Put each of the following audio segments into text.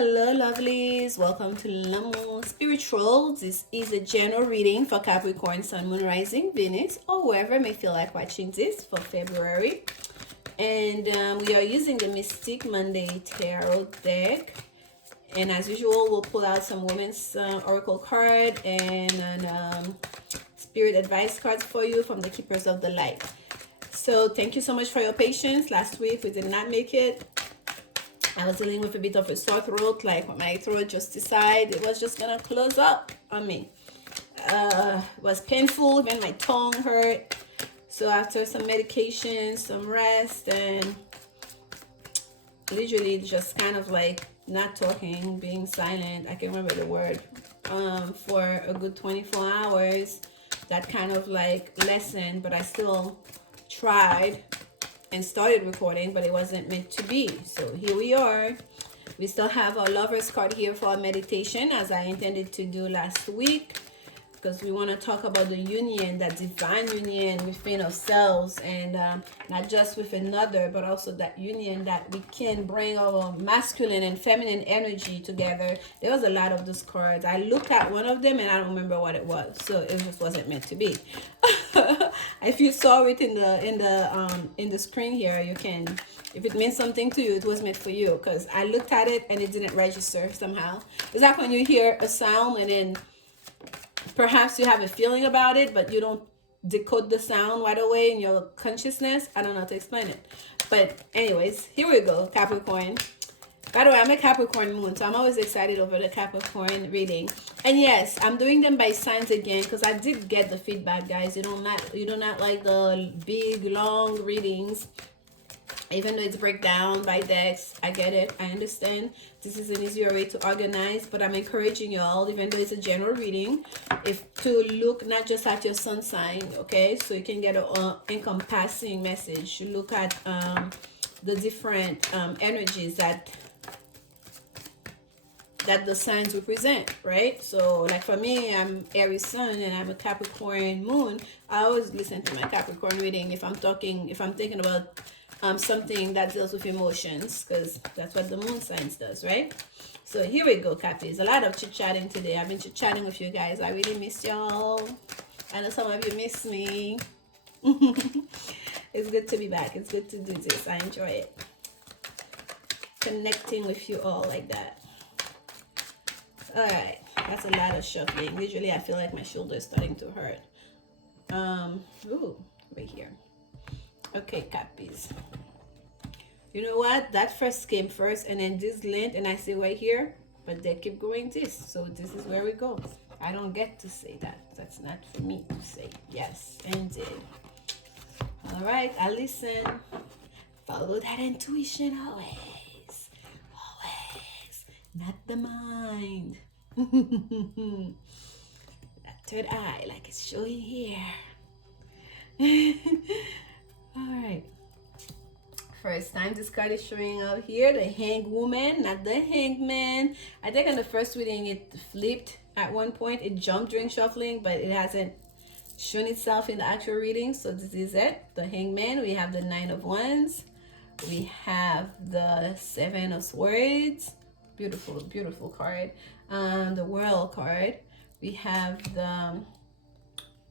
Hello, lovelies. Welcome to Lanmouspiritual. This is a general reading for Capricorn, Sun, Moon, Rising, Venus, or whoever may feel like watching this for February. And we are using the Mystic Monday Tarot deck. And as usual, we'll pull out some Women's Oracle card and Spirit Advice cards for you from the Keepers of the Light. So thank you so much for your patience. Last week we did not make it. I was dealing with a bit of a sore throat, like my throat just decided it was just gonna close up on me. It was painful, even my tongue hurt. So after some medication, some rest, and literally just kind of like not talking, being silent, I can remember the word, for a good 24 hours, that kind of like lessened, but I still tried and started recording, but it wasn't meant to be. So here we are. We still have our Lovers card here for our meditation, as I intended to do last week, because we want to talk about the union, that divine union within ourselves, and not just with another, but also that union that we can bring our masculine and feminine energy together. There was a lot of those cards. I looked at one of them and I don't remember what it was, so it just wasn't meant to be. If you saw it in the screen here, you can, if it means something to you, it was meant for you, because I looked at it and it didn't register somehow. It's like when you hear a sound and then perhaps you have a feeling about it, but you don't decode the sound right away in your consciousness. I don't know how to explain it. But anyways, here we go, Capricorn. By the way, I'm a Capricorn moon, so I'm always excited over the Capricorn reading. And yes, I'm doing them by signs again, because I did get the feedback, guys. You do not like the big, long readings. Even though it's breakdown by decks, I get it, I understand. This is an easier way to organize, but I'm encouraging y'all, even though it's a general reading, to look not just at your sun sign, okay? So you can get an encompassing message. You look at the different energies that the signs represent, right? So like for me, I'm Aries sun and I'm a Capricorn moon. I always listen to my Capricorn reading if I'm thinking about something that deals with emotions, because that's what the moon signs does, right? So here we go, Cappies. A lot of chit-chatting today. I've been chit-chatting with you guys. I really miss y'all. I know some of you miss me. It's good to be back. It's good to do this. I enjoy it. Connecting with you all like that. All right, that's a lot of shuffling. Usually I feel like my shoulder is starting to hurt. Ooh, right here. Okay, Cappies. You know what? That first came first, and then this land, and I say right here, but they keep going this. So this is where we go. I don't get to say that. That's not for me to say. Yes, indeed. All right, I listen. Follow that intuition always. Always. Not the mind. That third eye, like it's showing here. All right. First time this card is showing up here, the Hanged Woman, not the Hanged Man. I think on the first reading it flipped at one point. It jumped during shuffling, but it hasn't shown itself in the actual reading. So this is it, the Hanged Man. We have the Nine of Wands. We have the Seven of Swords. Beautiful, beautiful card. The World card. We have the,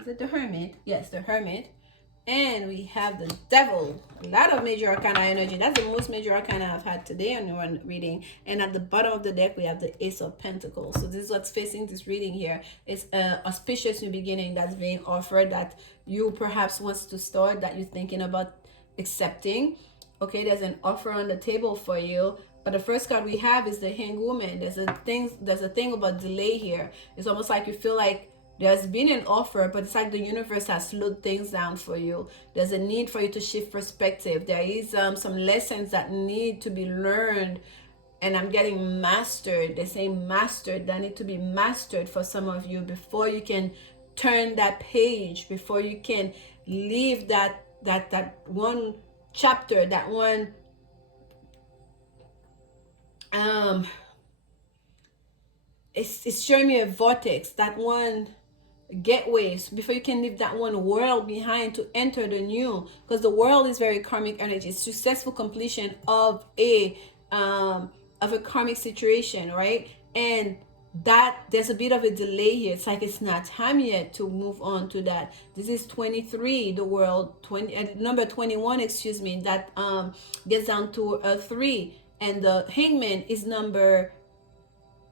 is it the Hermit? Yes, the Hermit. And we have the Devil. A lot of major arcana energy. That's the most major arcana I've had today on one reading. And at the bottom of the deck, we have the Ace of Pentacles. So this is what's facing this reading here. It's an auspicious new beginning that's being offered, that you perhaps wants to start, that you're thinking about accepting. Okay, there's an offer on the table for you. But the first card we have is the Hanged Woman. There's a thing about delay here. It's almost like you feel like there's been an offer, but it's like the universe has slowed things down for you. There's a need for you to shift perspective. There is some lessons that need to be learned, and I'm getting mastered. They say mastered. That need to be mastered for some of you before you can turn that page, before you can leave that one chapter, that one it's showing me a vortex, that one gateways, before you can leave that one world behind to enter the new, because the world is very karmic energy. Successful completion of a of a karmic situation, right? And that there's a bit of a delay here. It's like it's not time yet to move on to that. This is 23, the world 20, number 21, excuse me, that gets down to a 3, and the hangman is number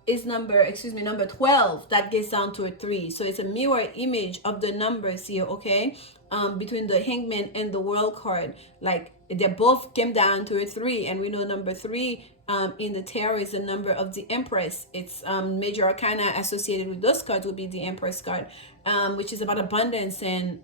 excuse me, number 12, that gets down to a 3. So it's a mirror image of the numbers here, okay? Between the hangman and the world card, like they both came down to a 3, and we know number 3 in the tarot is the number of the Empress. It's major arcana associated with those cards would be the Empress card, which is about abundance and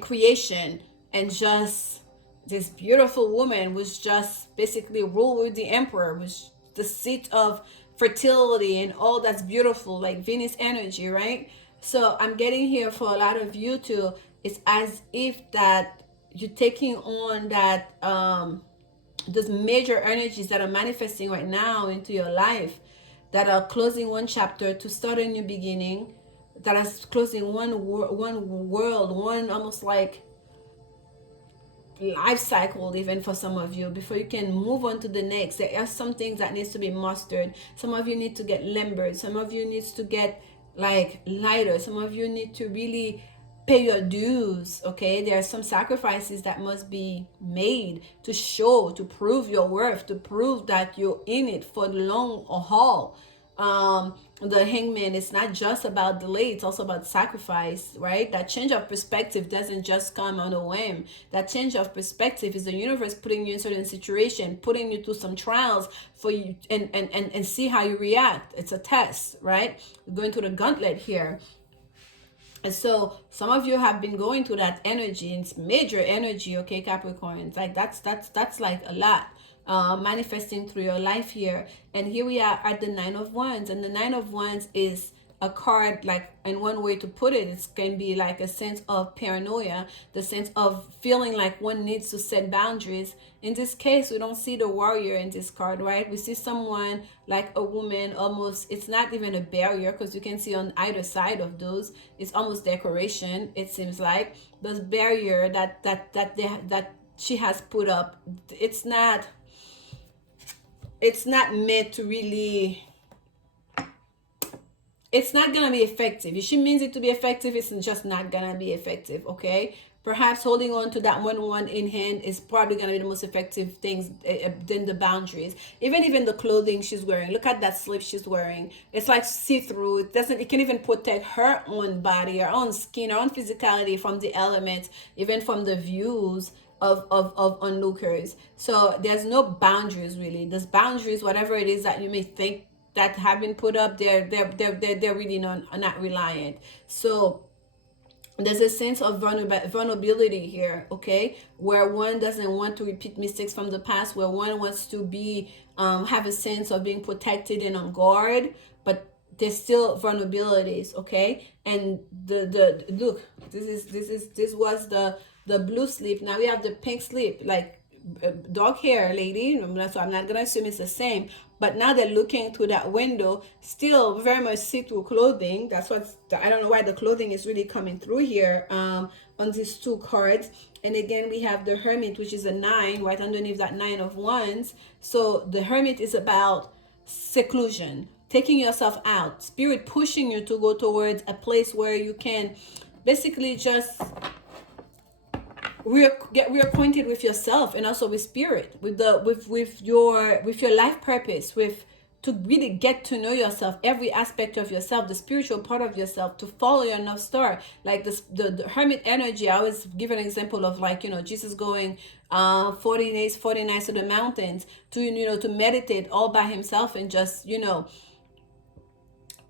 creation, and just this beautiful woman was just basically ruled with the Emperor, was the seat of fertility and all that's beautiful, like Venus energy, right? So I'm getting here for a lot of you too. It's as if that you're taking on that those major energies that are manifesting right now into your life, that are closing one chapter to start a new beginning, that are closing one world, one almost like life cycle, even for some of you, before you can move on to the next. There are some things that needs to be mastered. Some of you need to get limbered, some of you needs to get like lighter, some of you need to really pay your dues, okay? There are some sacrifices that must be made to show, to prove your worth, to prove that you're in it for the long haul. The hangman is not just about delay, it's also about sacrifice, right? That change of perspective doesn't just come on a whim. That change of perspective is the universe putting you in certain situation, putting you through some trials for you, and see how you react. It's a test, right? Going to the gauntlet here. And so some of you have been going through that energy, and it's major energy, okay, Capricorn. It's like that's like a lot manifesting through your life here. And here we are at the 9 of Wands, and the 9 of Wands is a card, like, in one way to put it, it can be like a sense of paranoia, the sense of feeling like one needs to set boundaries. In this case, we don't see the warrior in this card, right? We see someone like a woman, almost, it's not even a barrier, because you can see on either side of those, it's almost decoration. It seems like those barrier that she has put up, it's not meant to really, it's not gonna be effective. If she means it to be effective, it's just not gonna be effective, okay? Perhaps holding on to that one in hand is probably gonna be the most effective things than the boundaries. Even the clothing she's wearing, look at that slip she's wearing. It's like see-through. It can even protect her own body, her own skin, her own physicality from the elements, even from the views of onlookers. So there's no boundaries really. There's boundaries, whatever it is that you may think that have been put up, they're really not reliant. So there's a sense of vulnerability here, okay, where one doesn't want to repeat mistakes from the past, where one wants to be have a sense of being protected and on guard, but there's still vulnerabilities, okay? And the look, this was the blue slip. Now we have the pink slip, like dark hair lady, so I'm not gonna assume it's the same, but now they're looking through that window, still very much see-through clothing. That's what's, I don't know why the clothing is really coming through here on these two cards. And again, we have the Hermit, which is a 9 right underneath that 9 of Wands. So the Hermit is about seclusion, taking yourself out, spirit pushing you to go towards a place where you can basically just get reacquainted with yourself, and also with spirit, with your life purpose, to really get to know yourself, every aspect of yourself, the spiritual part of yourself, to follow your North Star. Like the Hermit energy, I always give an example of, like, Jesus going 40 days 40 nights to the mountains to to meditate all by himself, and just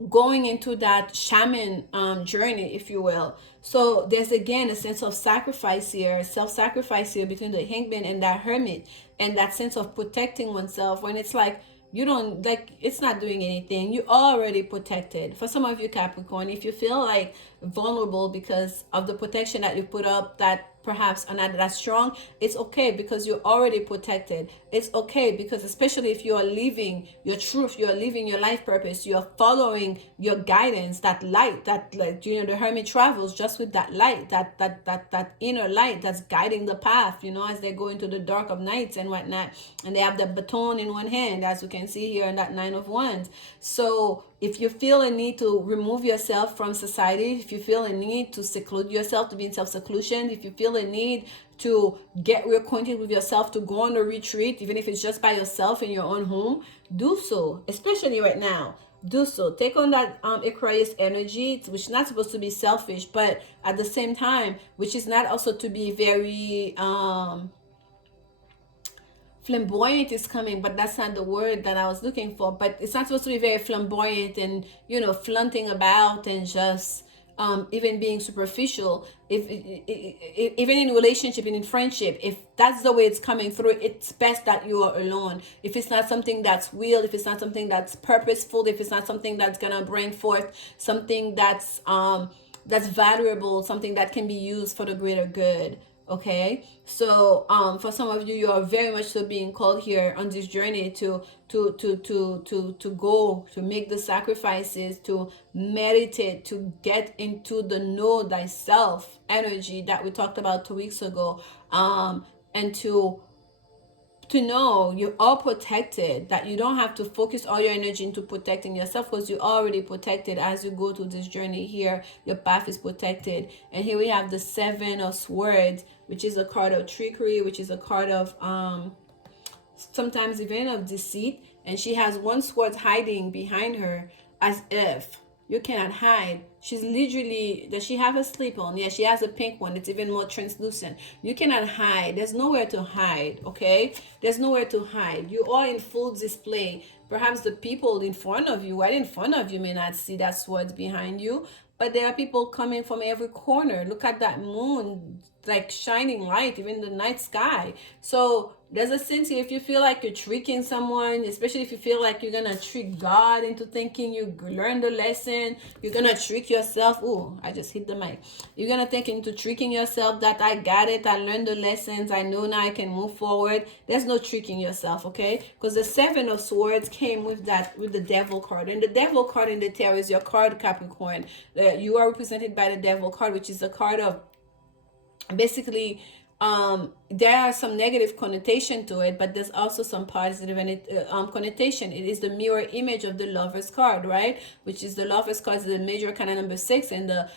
going into that shaman journey, if you will. So there's again a sense of sacrifice here, self-sacrifice here, between the hangman and that Hermit, and that sense of protecting oneself, when it's like you don't, like, it's not doing anything, you're already protected. For some of you Capricorn, if you feel like vulnerable because of the protection that you put up, that perhaps are not that strong, it's okay because you're already protected. It's okay because, especially if you are living your truth, you are living your life purpose, you are following your guidance, that light, that, like, you know, the hermit travels just with that light, that inner light that's guiding the path, you know, as they go into the dark of nights and whatnot. And they have the baton in one hand, as you can see here in that Nine of Wands. So if you feel a need to remove yourself from society, if you feel a need to seclude yourself, to be in self-seclusion, if you feel a need to get reacquainted with yourself, to go on a retreat, even if it's just by yourself in your own home, do so. Especially right now, do so. Take on that Aquarius energy, which is not supposed to be selfish, but at the same time, which is not also to be very flamboyant is coming, but that's not the word that I was looking for. But it's not supposed to be very flamboyant and, you know, flaunting about and just even being superficial. If even in relationship and in friendship, if that's the way it's coming through, it's best that you are alone. If it's not something that's real, if it's not something that's purposeful, if it's not something that's gonna bring forth something that's valuable, something that can be used for the greater good. Okay, so for some of you, you are very much so being called here on this journey to go, to make the sacrifices, to meditate, to get into the know thyself energy that we talked about 2 weeks ago, and to know you are protected, that you don't have to focus all your energy into protecting yourself, because you're already protected. As you go through this journey here, your path is protected. And here we have the Seven of Swords, which is a card of trickery, which is a card of sometimes even of deceit. And she has one sword hiding behind her, as if you cannot hide. She's literally, does she have a slip on? Yeah, she has a pink one. It's even more translucent. You cannot hide. There's nowhere to hide, okay? There's nowhere to hide. You are in full display. Perhaps the people in front of you, right in front of you, may not see that sword behind you, but there are people coming from every corner. Look at that moon, like shining light, even the night sky. So there's a sense here, if you feel like you're tricking someone, especially if you feel like you're gonna trick God into thinking you learned the lesson, you're gonna trick yourself. Oh, I just hit the mic. You're gonna think into tricking yourself that I got it, I learned the lessons, I know now I can move forward. There's no tricking yourself, okay? Because the Seven of Swords came with that, with the Devil card. And the Devil card in the tarot is your card, Capricorn. You are represented by the Devil card, which is a card of basically there are some negative connotation to it, but there's also some positive connotation. It is the mirror image of the Lover's card, right? Which is the Lover's card is the major kind of number 6, and the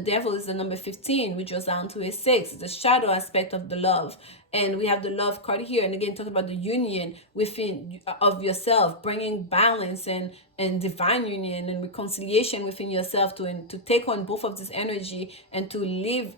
Devil is the number 15, which goes down to a 6. It's the shadow aspect of the love. And we have the Love card here, and again talking about the union within of yourself, bringing balance and divine union and reconciliation within yourself, to take on both of this energy and to live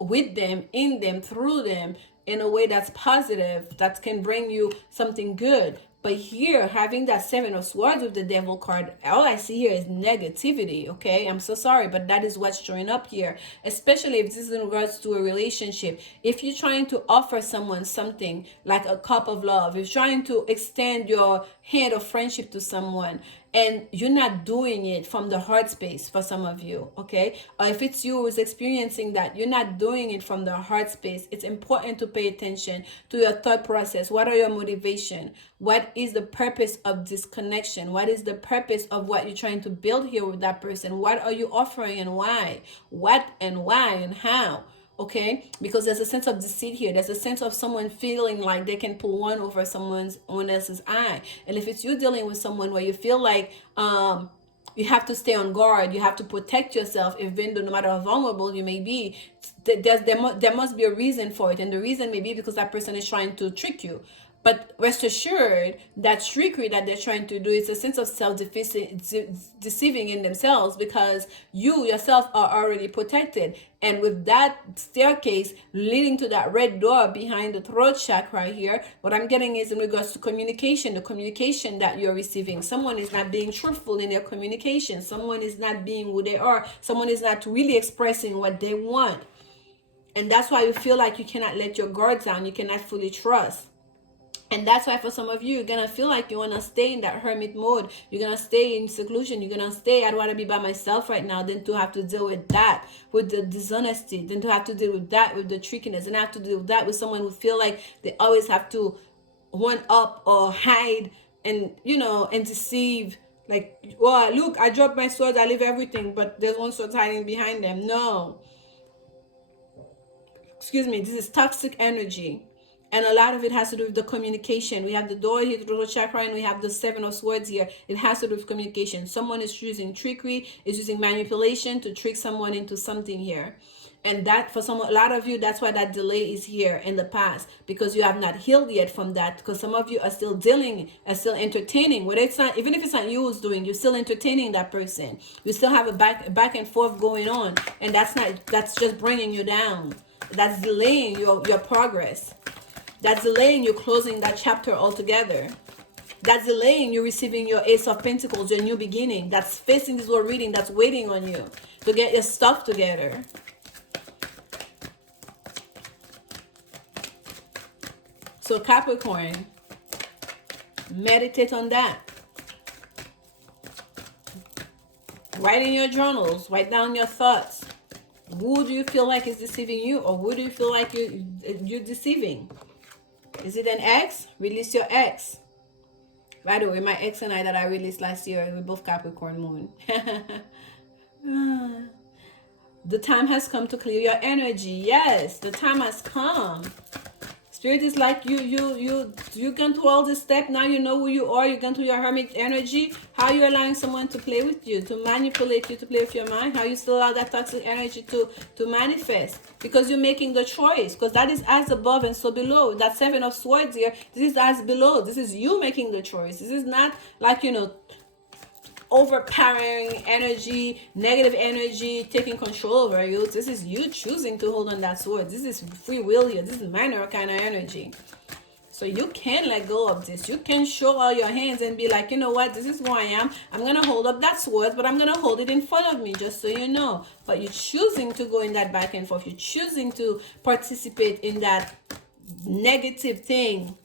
with them, in them, through them, in a way that's positive, that can bring you something good. But here, having that Seven of Swords with the Devil card, all I see here is negativity, okay? I'm so sorry, but that is what's showing up here. Especially if this is in regards to a relationship. If you're trying to offer someone something like a cup of love, if you're trying to extend your hand of friendship to someone, and you're not doing it from the heart space for some of you, okay? Or if it's you who's experiencing that, you're not doing it from the heart space, it's important to pay attention to your thought process. What are your motivation? What is the purpose of this connection? What is the purpose of what you're trying to build here with that person? What are you offering and why? What and why and how? Okay, because there's a sense of deceit here. There's a sense of someone feeling like they can pull one over someone else's eye. And if it's you dealing with someone where you feel like you have to stay on guard, you have to protect yourself, even though no matter how vulnerable you may be, there must be a reason for it. And the reason may be because that person is trying to trick you. But rest assured that trickery that they're trying to do is a sense of self-deceiving in themselves, because you yourself are already protected. And with that staircase leading to that red door behind the throat chakra right here, what I'm getting is in regards to communication, the communication that you're receiving. Someone is not being truthful in their communication. Someone is not being who they are. Someone is not really expressing what they want. And that's why you feel like you cannot let your guard down. You cannot fully trust. And that's why for some of you, you're going to feel like you want to stay in that hermit mode. You're going to stay in seclusion. You're going to stay, I'd rather be by myself right now than to have to deal with that, with the dishonesty, than to have to deal with that, with the trickiness, and have to deal with that with someone who feel like they always have to one up or hide and, you know, and deceive. Like, well, look, I dropped my sword, I leave everything, but there's one sword hiding behind them. No. Excuse me, this is toxic energy. And a lot of it has to do with the communication. We have the door here, the throat chakra, and we have the 7 of swords here. It has to do with communication. Someone is using trickery, is using manipulation to trick someone into something here. And that, for a lot of you, that's why that delay is here in the past, because you have not healed yet from that. Because some of you are still are still entertaining. Whether it's not, even if it's not you who's doing, you're still entertaining that person. You still have a back and forth going on, and that's just bringing you down. That's delaying your progress. That's delaying you closing that chapter altogether. That's delaying you receiving your Ace of Pentacles, your new beginning. That's facing this world reading, that's waiting on you to get your stuff together. So Capricorn, meditate on that. Write in your journals. Write down your thoughts. Who do you feel like is deceiving you, or who do you feel like you're deceiving? Is it an ex? Release your ex. By the way, my ex and I that I released last year, we're both Capricorn moon. The time has come to clear your energy. Yes, the time has come. Spirit is like you gone through all this step. Now you know who you are. You're gone through your hermit energy. How you allowing someone to play with you, to manipulate you, to play with your mind? How you still allow that toxic energy to manifest? Because you're making the choice. Because that is as above and so below. That 7 of swords here, this is as below. This is you making the choice. This is not like, you know, overpowering energy, negative energy taking control over you. This is you choosing to hold on that sword. This is free will here. This is minor kind of energy. So you can let go of this. You can show all your hands and be like, you know what, this is who I am. I'm going to hold up that sword, but I'm going to hold it in front of me, just so you know. But you're choosing to go in that back and forth. You're choosing to participate in that negative thing.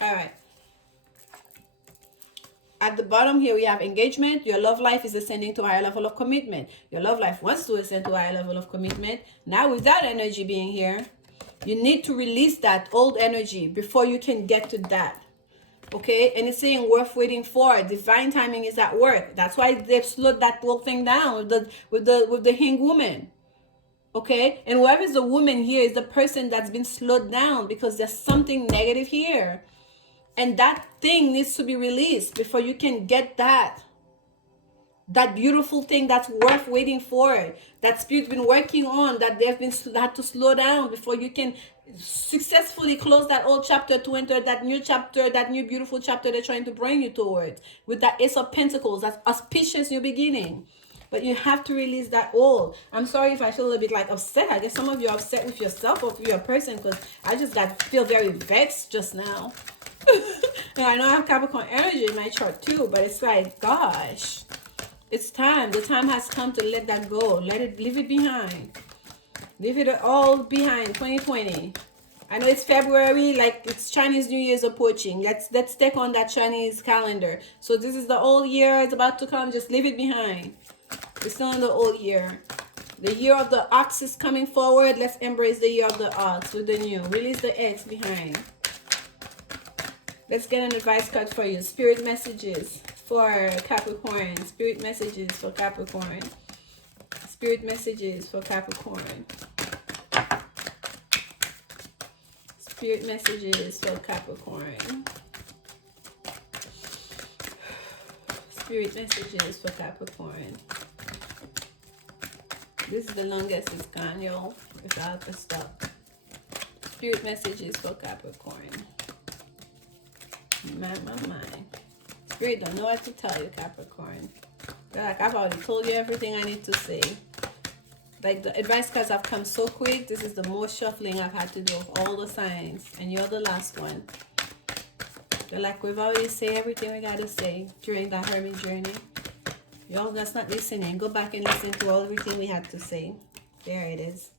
All right. At the bottom here, we have engagement. Your love life is ascending to a higher level of commitment. Your love life wants to ascend to a higher level of commitment. Now, with that energy being here, you need to release that old energy before you can get to that. Okay? And it's saying worth waiting for. Divine timing is at work. That's why they've slowed that whole thing down with the Hing woman. Okay? And whoever is the woman here is the person that's been slowed down because there's something negative here. And that thing needs to be released before you can get that beautiful thing that's worth waiting for. That spirit's been working on, that they've been had to slow down before you can successfully close that old chapter to enter that new chapter, that new beautiful chapter they're trying to bring you towards. With that Ace of Pentacles, that auspicious new beginning. But you have to release that old. I'm sorry if I feel a little bit like upset. I guess some of you are upset with yourself or with your person, because I just feel very vexed just now. And I know I have Capricorn energy in my chart too, but it's like, gosh, it's time. The time has come to let that go. Leave it behind. Leave it all behind. 2020. I know it's February, like it's Chinese New Year's approaching. Let's take on that Chinese calendar. So this is the old year. It's about to come. Just leave it behind. We're still in the old year. The year of the ox is coming forward. Let's embrace the year of the ox with the new. Release the X behind. Let's get an advice card for you. Spirit messages for Capricorn. Spirit messages for Capricorn. Spirit messages for Capricorn. Spirit messages for Capricorn. Spirit messages for Capricorn. This is the longest it's gone, y'all, without the stop. Spirit messages for Capricorn. My. Spirit don't know what to tell you, Capricorn. They're like, I've already told you everything I need to say. Like, the advice cards have come so quick. This is the most shuffling I've had to do of all the signs. And you're the last one. They're like, we've already said everything we got to say during that hermit journey. Y'all just not listening. Go back and listen to everything we had to say. There it is.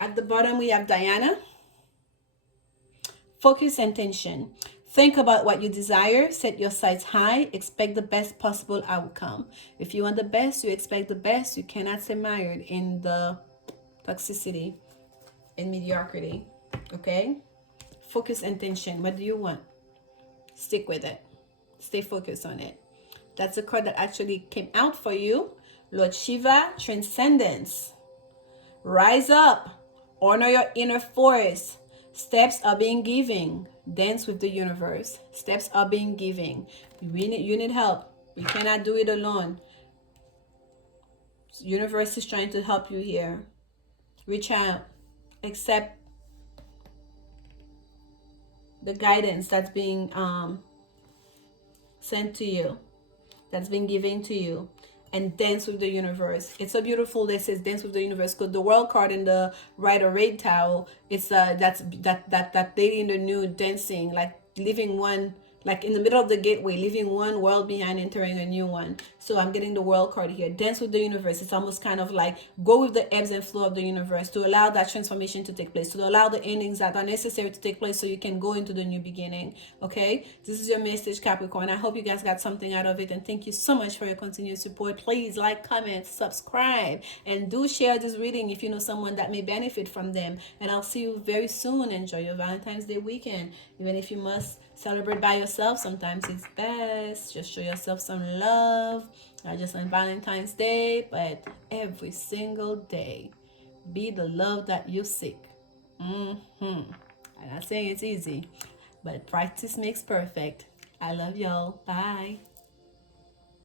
At the bottom, we have Diana. Focus intention. Think about what you desire. Set your sights high. Expect the best possible outcome. If you want the best, you expect the best. You cannot stay mired in the toxicity and mediocrity. Okay? Focus intention. What do you want? Stick with it. Stay focused on it. That's a card that actually came out for you. Lord Shiva, transcendence. Rise up. Honor your inner force. Steps are being given. Dance with the universe. Steps are being given. You need help. You cannot do it alone. Universe is trying to help you here. Reach out. Accept the guidance that's being sent to you, that's been given to you, and dance with the universe. It's so beautiful. This says dance with the universe, because the world card in the Rider Waite Tarot, it's that lady in the nude dancing, like living one, like in the middle of the gateway, leaving one world behind, entering a new one. So I'm getting the world card here. Dance with the universe. It's almost kind of like go with the ebbs and flow of the universe to allow that transformation to take place, to allow the endings that are necessary to take place so you can go into the new beginning. Okay? This is your message, Capricorn. I hope you guys got something out of it, and thank you so much for your continued support. Please like, comment, subscribe, and do share this reading if you know someone that may benefit from them. And I'll see you very soon. Enjoy your Valentine's Day weekend. Even if you must celebrate by yourself, sometimes it's best. Just show yourself some love. Not just on Valentine's Day, but every single day. Be the love that you seek. I'm not saying it's easy, but practice makes perfect. I love y'all. Bye.